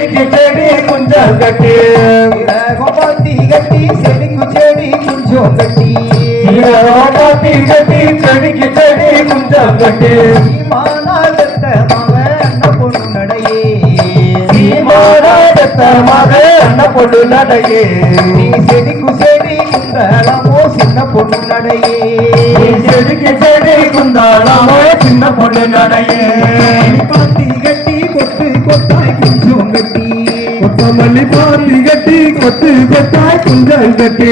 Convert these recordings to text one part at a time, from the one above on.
செடிக்கு செடி குஞ்சம் கட்டி பாத்தி கட்டி செடிக்கு செடி குஞ்சம் கட்டி பாத்தி கட்டி செடிக்கு செடி குஞ்சம் கட்டி சீமானாகத்த மவ அண்ண பொண்ணு நடையே சீமானாகத்த மக அண்ண பொண்ணு நடையே நீ செடிக்கு செடி குந்தளமோ சின்ன பொண்ணு நடையே செடிக்கு செடி குந்தாளமோ சின்ன பொண்ணு நடையே பாத்தி கட்டி கொத்து கொத்தாய் குஞ்சம் கட்டி கொத்தமல்லி பாத்தி கட்டி கொத்து கொத்தாய் குஞ்சம் கட்டி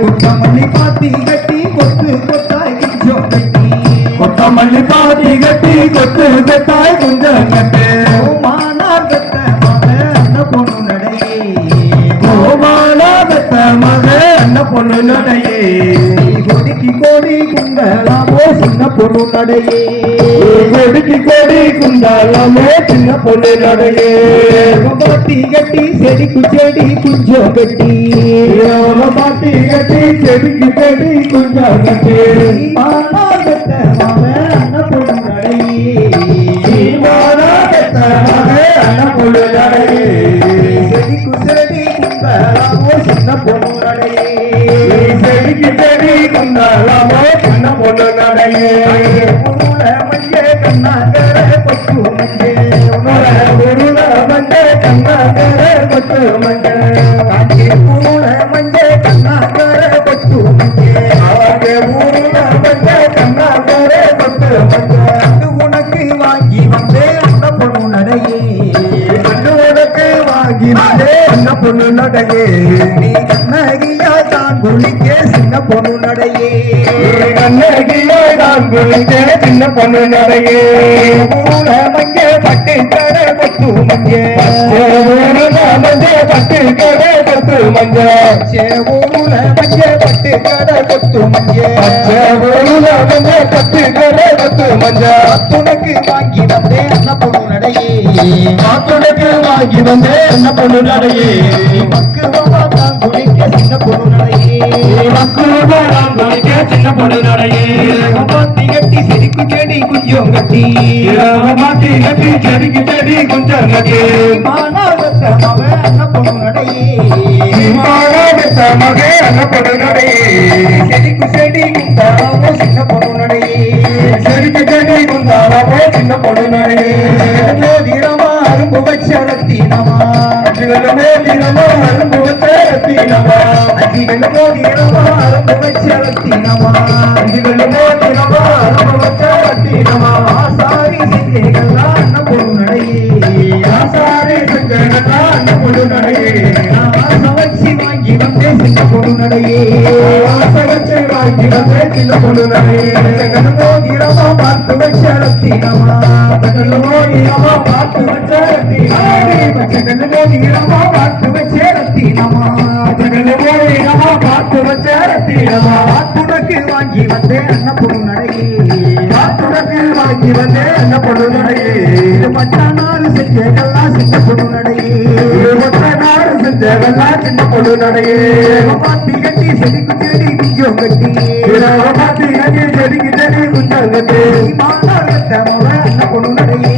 கொத்தமல்லி பாத்தி கட்டி கொத்து கொத்தாய் குஞ்சம் கட்டி கொத்தமல்லி பாத்தி கட்டி கொத்து கொத்தாய் குஞ்சம் கட்டி மானாகத்த மவ அண்ண பொண்ணு நடையே கோமானாகத்த மக அண்ண பொண்ணு நடையே கொடிக்கு கோடி குந்தளாமோ சின்ன பொண்ணு நடையே கொடிக்கு கொடி குந்தாளமோ சின்ன பொண்ணு நடையே பாத்தி கட்டி செடிக்கு செடி குஞ்சம் கட்டி பாத்தி கட்டி செடிக்கு செடி குஞ்சம் கட்டி மானாகத்த மவ அண்ண பொண்ணு நடையே சீமானாகத்த மக அண்ண பொண்ணு நடையே செடிக்கு செடி குந்தளாமோ சின்ன பொண்ணு நடையே செடிக்கு செடி குந்தாளமோ சின்ன பொண்ணு நடையே உருள மஞ்ச கண்ணாகர கொத்து மஞ்சே உருள மஞ்ச கண்ணாகர கொத்து மஞ்ச காஞ்சி உருள மஞ்ச கண்ணாகர கொத்து மஞ்சே ஆகே உருள மஞ்ச கண்ணாகர கொத்து மஞ்ச அது உனக்கு வாங்கி வந்தே அந்த பொண்ணு நடையே கண்ணு உனக்கு வாங்கி வந்தே சின்ன பொண்ணு நடையே நீ கண்ணகியா தான் குளிக்க சின்ன பொண்ணு நடையே கண்ணகியோ நான் குளிக்க சின்ன பொண்ணு நடையே உருள மஞ்ச பட்டு கர கொத்து மஞ்சே உருள மஞ்ச பட்டு கடை கொத்து மஞ்ச உருள மஞ்ச பட்டு கர கொத்து மஞ்சே உருள மஞ்ச பட்டு கடை கொத்து மஞ்ச உனக்கு வாங்கி வந்தே அந்த பொண்ணு நடையே மாத்துடைக்கு வாங்கி வந்தே என்ன பொண்ணு நடையே மக்குவமா தான் குளிக்க சின்ன பொண்ணு நடையே மக்களுமா நான் குளிக்க சின்ன பொண்ணு நடையே பாத்தி கட்டி செடிக்கு செடி குஞ்சம் கட்டி மாத்தி கட்டி செடிக்கு செடி கொஞ்சம் கட்டி மானாகத்த மவ அண்ண பொண்ணு நடையே மாணவத்த மகே என்ன பொண்ணு நடையே செடிக்கு செடி குந்தாவோ சின்ன பொண்ணு நடையே செடிக்கு செடி குந்தாளமோ சின்ன பொண்ணு நடையே ஜோதிடமா அரும்பு வச்சரத்தினமா அஞ்சுகளுமே தினமோ அரும்பு தீனமா அஞ்சிகள் ஜோதிடமா அரும்பு வச்சரத்தினமா அஞ்சுகளுமே தினமோ அரும்பு தீனமா ஆசாரி செஞ்சேகள்லாம் அண்ண பொண்ணு நடையே ஆசாரி செஞ்சா என்ன பொண்ணு நடையே ஆசை வச்சு வாங்கி வந்தே சின்ன பொண்ணு நடையே ஆசை வச்சு வாங்கி வந்தே சின்ன பொண்ணு நடையே ஜோதிடமா பார்த்து வச்சரத்தினமா கண்ணுமோ பார்த்து வச்ச பச்சைகள்மா பார்த்து வச்சரத்தினமா கண்ணுமோ பார்த்து வச்ச ரத்தினமா உனக்கு வாங்கி வந்தே அண்ண பொண்ணு நடையே காத்துடக்கு வாங்கி வந்தே என்ன பொண்ணு நடையே இது பட்டானாறு செஞ்சேகள்லாம் சின்ன பொண்ணு நடையே ஒற்ற நாடு செஞ்சவெல்லாம் சின்ன பொண்ணு நடையே பாத்தி கட்டி செடிக்கு செடி குஞ்சம் கட்டி பாத்தி கட்டி செடிக்கு செடி குஞ்சம் கட்டி மானாகத்த மவ அண்ண பொண்ணு நடையே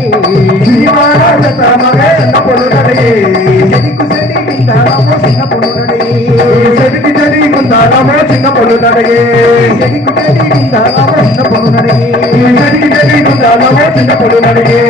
சீமானாகத்த மக என்ன பொண்ணு நடையே செடிக்கு செடி குந்தாவோ சின்ன பொண்ணு நடையே செடிக்கு செடி குந்தாளமோ சின்ன பொண்ணு நடையே செடிக்கு செடி குந்தாவோ சின்ன பொண்ணு நடையே செடிக்கு செடி குந்தாளமோ சின்ன பொண்ணு நடையே